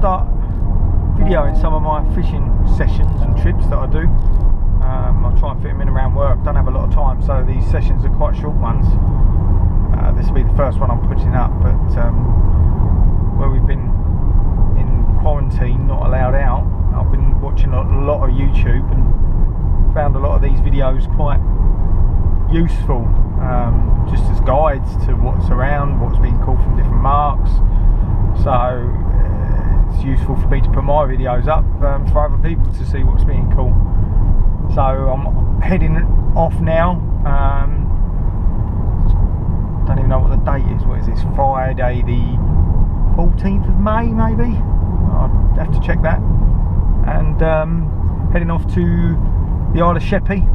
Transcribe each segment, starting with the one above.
start videoing some of my fishing sessions and trips that I do. I try and fit them in around work, don't have a lot of time, so these sessions are quite short ones. This will be the first one I'm putting up, but where we've been in quarantine, not allowed out, I've been watching a lot of YouTube and found a lot of these videos quite useful, just as guides to what's around, what's being caught from different marks. So it's useful for me to put my videos up for other people to see what's being caught. So I'm heading off now. Don't even know what the date is. What is this? Friday the 14th of May maybe? I'll have to check that. And heading off to the Isle of Sheppey.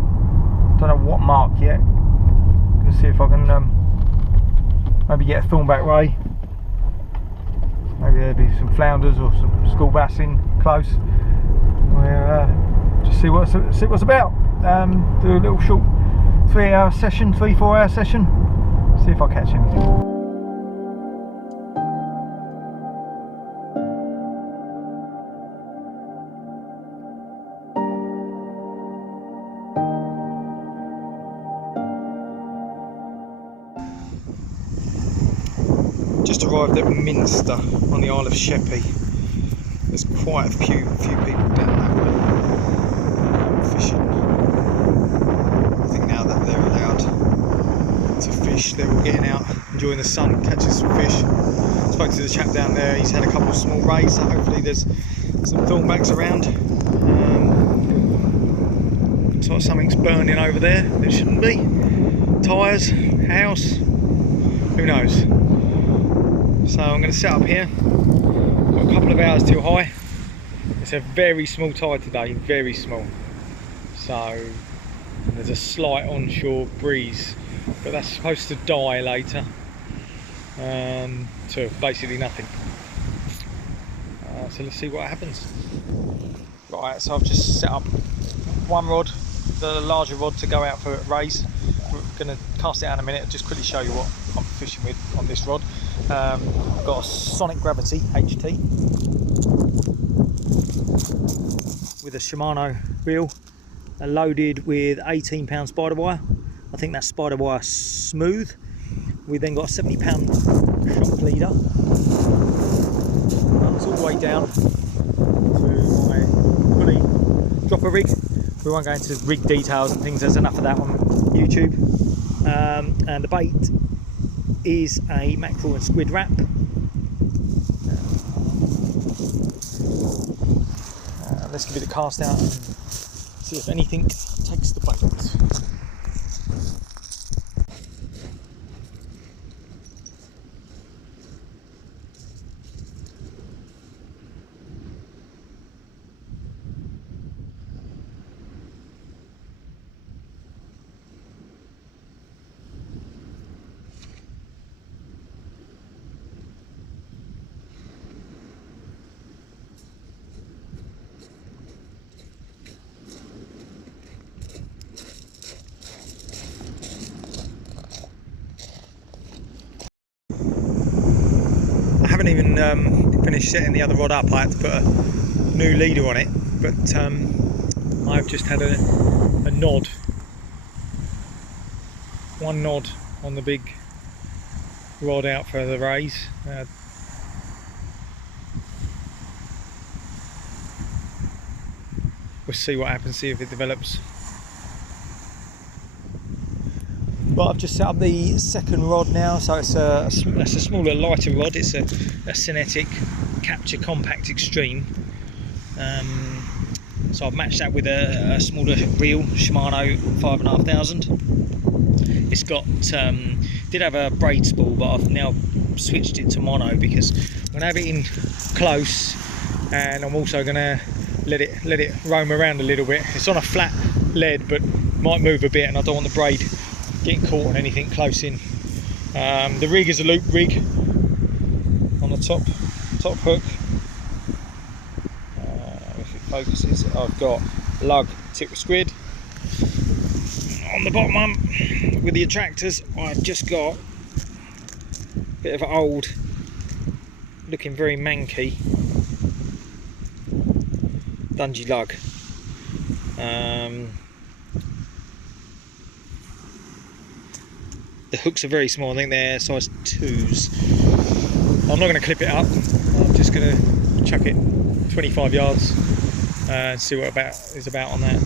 Don't know what mark yet. Gonna see if I can maybe get a thornback ray. Maybe there'll be some flounders or some school bass in close. We'll just see what's about. Do a little short 3-4 hour session. See if I catch anything. Just arrived at Minster on the Isle of Sheppey. There's quite a few people down that way fishing. I think now that they're allowed to fish, they're all getting out, enjoying the sun, catching some fish. Spoke to the chap down there, he's had a couple of small rays, so hopefully there's some thornbacks around. Looks like something's burning over there, it shouldn't be. Tyres, house, who knows. So I'm going to set up here. Got a couple of hours till high. It's a very small tide today, very small. So there's a slight onshore breeze, but that's supposed to die later to basically nothing. So let's see what happens. Right, so I've just set up one rod, the larger rod, to go out for rays. We're going to cast it out in a minute. I'll just quickly show you what I'm fishing with on this rod. I've got a Sonic Gravity HT with a Shimano reel, loaded with 18-pound spider wire. I think that's spider wire smooth. We then got a 70-pound shock leader. That's all the way down to my pulley dropper rig. We won't go into rig details and things, there's enough of that on YouTube. And the bait is a mackerel and squid wrap. Let's give it a cast out and see if anything takes the bait. I haven't even finished setting the other rod up. I had to put a new leader on it, but I've just had a nod, one nod on the big rod out for the rays. We'll see what happens, see if it develops. But I've just set up the second rod now, so it's a smaller, lighter rod. It's a Cinetic Capture Compact Extreme. So I've matched that with a smaller reel, Shimano 5,500. It's got, did have a braid spool, but I've now switched it to mono because I'm going to have it in close, and I'm also going to let it roam around a little bit. It's on a flat lead, but might move a bit, and I don't want the braid getting caught on anything close in. The rig is a loop rig on the top hook. If it focuses, I've got lug tip with squid. On the bottom one with the attractors, I've just got a bit of an old, looking very manky Dungy lug. The hooks are very small, I think they're size 2s. I'm not going to clip it up, I'm just going to chuck it 25 yards and see what is about on that.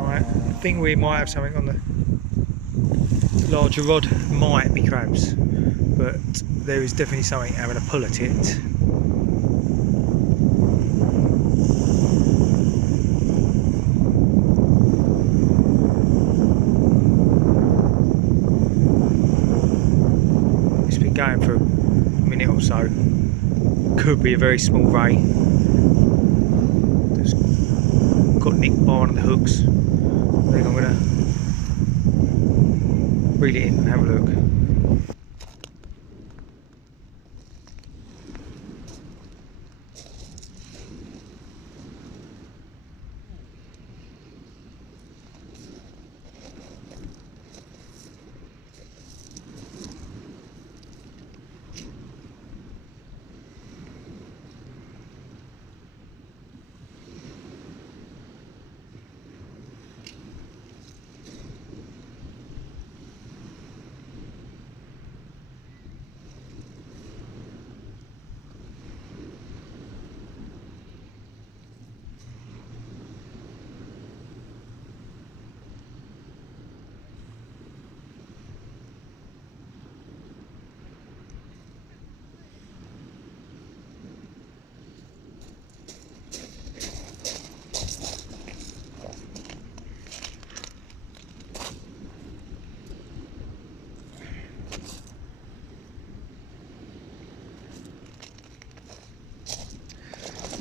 I think we might have something on the larger rod. Might be crabs, but there is definitely something having a pull at it. It's been going for a minute or so. Could be a very small ray. That's got nicked by one of the hooks. I think I'm going to reel it in and have a look.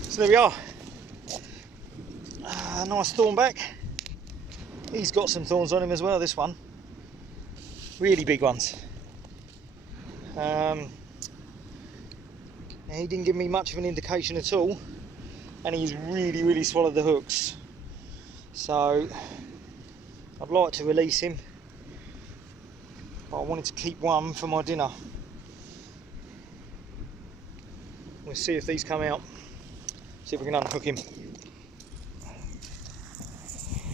So there we are, nice thornback. He's got some thorns on him as well, this one. Really big ones. He didn't give me much of an indication at all, and he's really swallowed the hooks. So I'd like to release him, but I wanted to keep one for my dinner. We'll see if these come out. See if we can unhook him.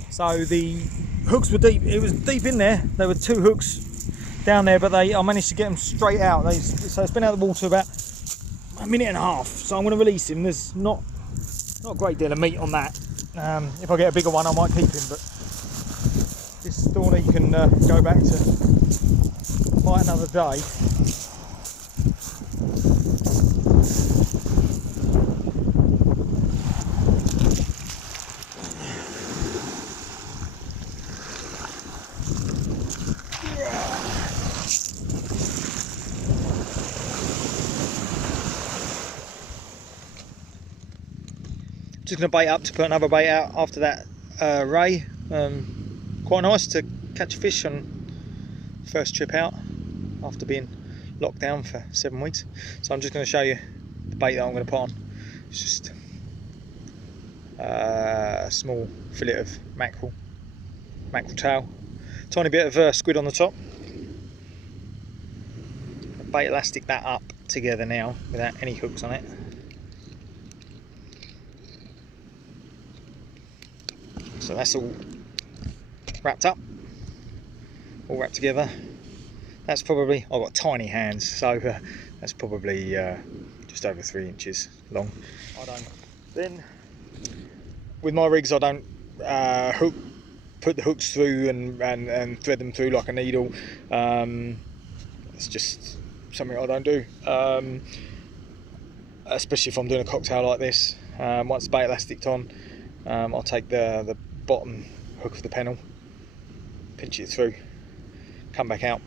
So the hooks were deep. It was deep in there. There were 2 hooks down there, but I managed to get them straight out. So it's been out of the water about a minute and a half. So I'm going to release him. There's not a great deal of meat on that. If I get a bigger one, I might keep him. But this thorny can go back to fight another day. Just going to bait up to put another bait out after that ray. Quite nice to catch a fish on first trip out after being locked down for 7 weeks. So I'm just going to show you the bait that I'm going to put on. It's just a small fillet of mackerel tail, tiny bit of squid on the top. Bait elastic that up together now without any hooks on it. So that's all wrapped up, all wrapped together. That's probably, I've got tiny hands, so that's probably just over 3 inches long. Then with my rigs I don't put the hooks through and thread them through like a needle. It's just something I don't do. especially if I'm doing a cocktail like this. Once the bait elastic's on, I'll take the bottom hook of the pennel, pinch it through, come back out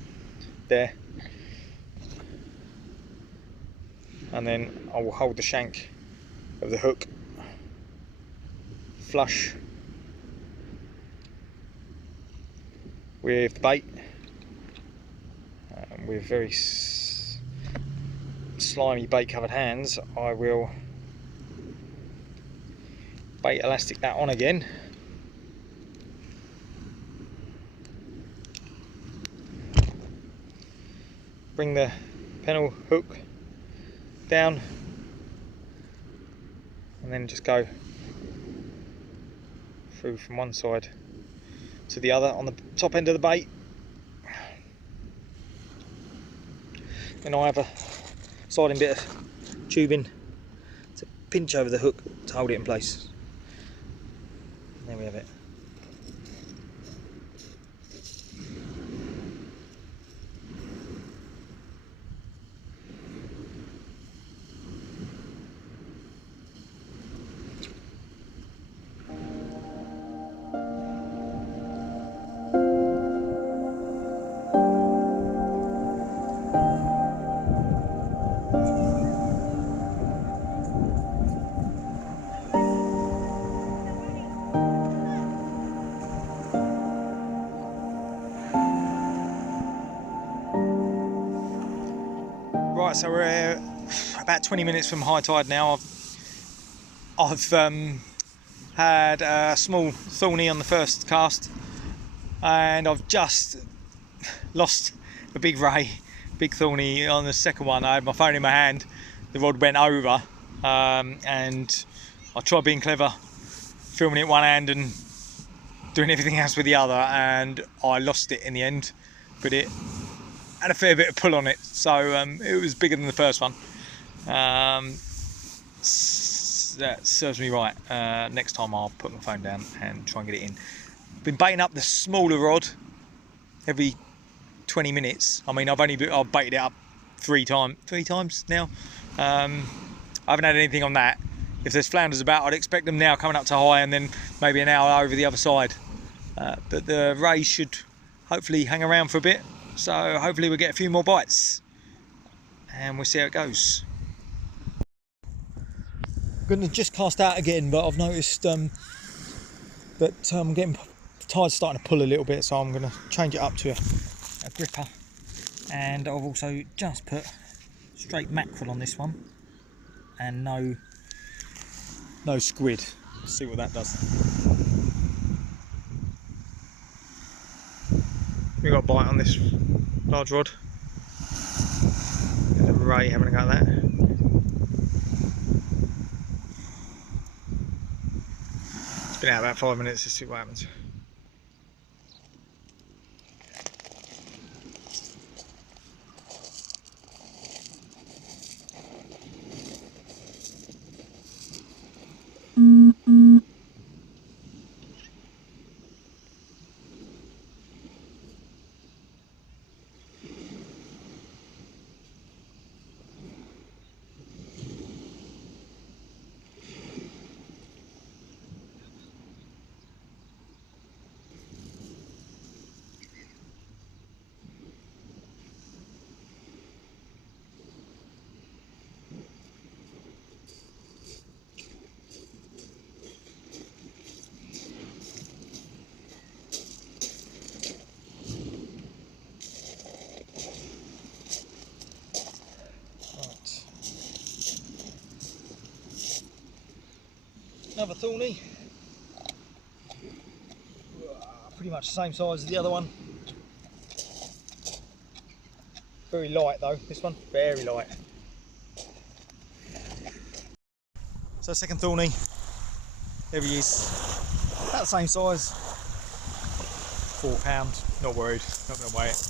there, and then I will hold the shank of the hook flush with the bait, with very slimy bait covered hands. I will bait elastic that on again, bring the pennel hook down, and then just go through from one side to the other on the top end of the bait. Then I have a sliding bit of tubing to pinch over the hook to hold it in place. And there we have it. Right, so we're about 20 minutes from high tide now. I've had a small thorny on the first cast, and I've just lost a big ray, big thorny on the second one. I had my phone in my hand, the rod went over, and I tried being clever, filming it one hand and doing everything else with the other, and I lost it in the end, but it had a fair bit of pull on it, so it was bigger than the first one. That serves me right. Next time I'll put my phone down and try and get it in. Been baiting up the smaller rod every 20 minutes. I mean, I've baited it up three times now. I haven't had anything on that. If there's flounders about, I'd expect them now coming up to high, and then maybe an hour over the other side. But the rays should hopefully hang around for a bit. So hopefully we'll get a few more bites, and we'll see how it goes. Going to just cast out again, but I've noticed that I'm getting the tide's starting to pull a little bit, so I'm going to change it up to a gripper. And I've also just put straight mackerel on this one, and no squid. Let's see what that does. We got a bite on this large rod. There's a ray having a go at that. It's been out about 5 minutes. Let's see what happens. Another thorny, pretty much the same size as the other one. Very light though, this one, very light. So second thorny, there he is, about the same size, 4 pound, not worried, not going to weigh it,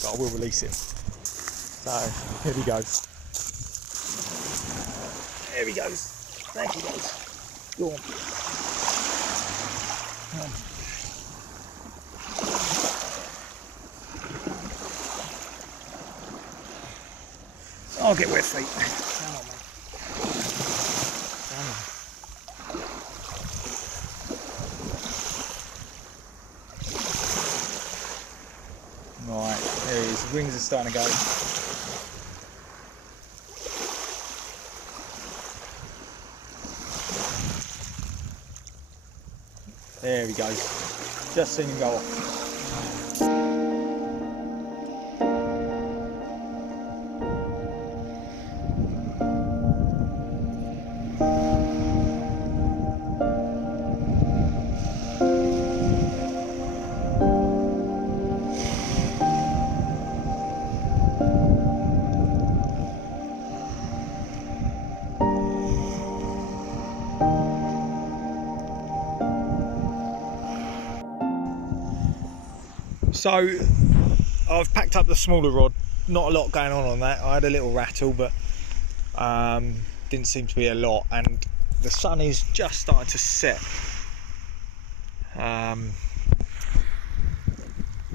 but I will release it. So here he goes. There he goes, there he goes. Go on. Come on. I'll get wet feet. Come on, mate. his wings are starting to go. There he goes. Just seen him go off. So I've packed up the smaller rod, not a lot going on that. I had a little rattle, but didn't seem to be a lot, and the sun is just starting to set.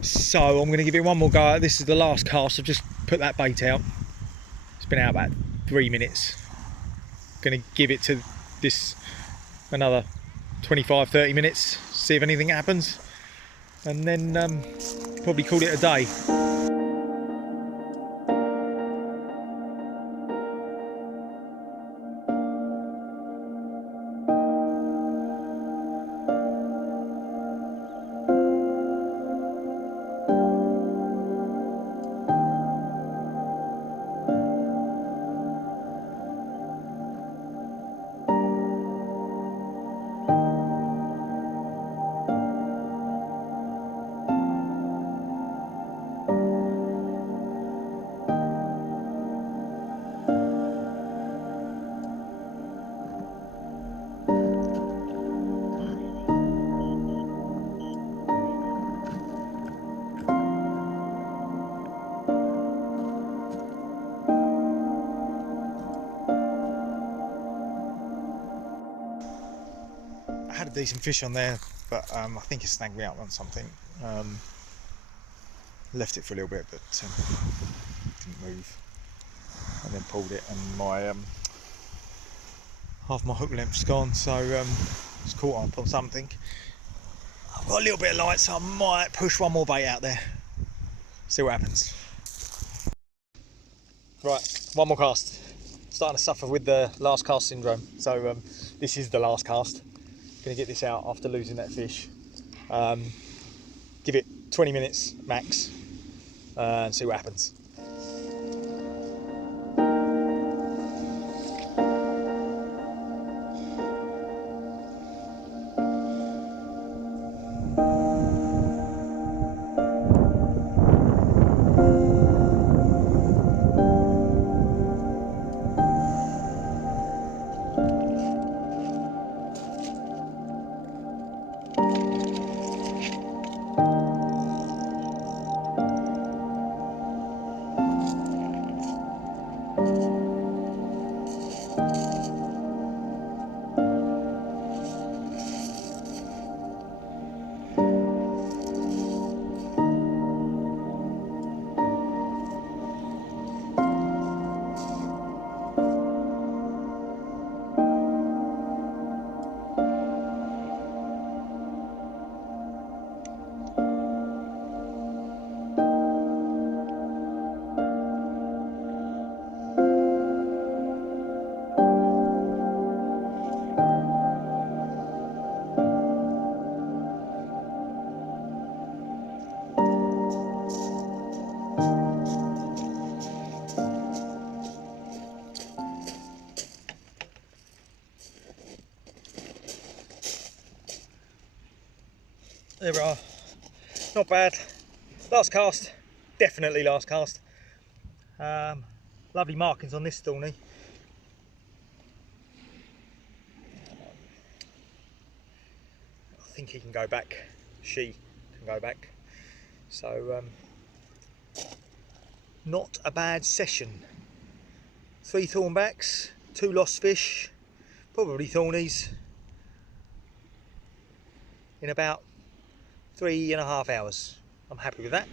So I'm going to give it one more go. This is the last cast. I've just put that bait out. It's been out about 3 minutes. Going to give it to this another 25-30 minutes, see if anything happens, and then probably call it a day. I had a decent fish on there, but I think it snagged me out on something. Left it for a little bit, but didn't move, and then pulled it, and my half my hook length's gone, so it's caught up on something. I've got a little bit of light, so I might push one more bait out there, see what happens. Right, one more cast. Starting to suffer with the last cast syndrome, so this is the last cast. Going to get this out after losing that fish. Give it 20 minutes max and see what happens. There we are, not bad. Last cast, definitely last cast. Lovely markings on this thorny. I think he can go back, she can go back. So not a bad session. 3 thornbacks, 2 lost fish, probably thornies, in about 3.5 hours. I'm happy with that.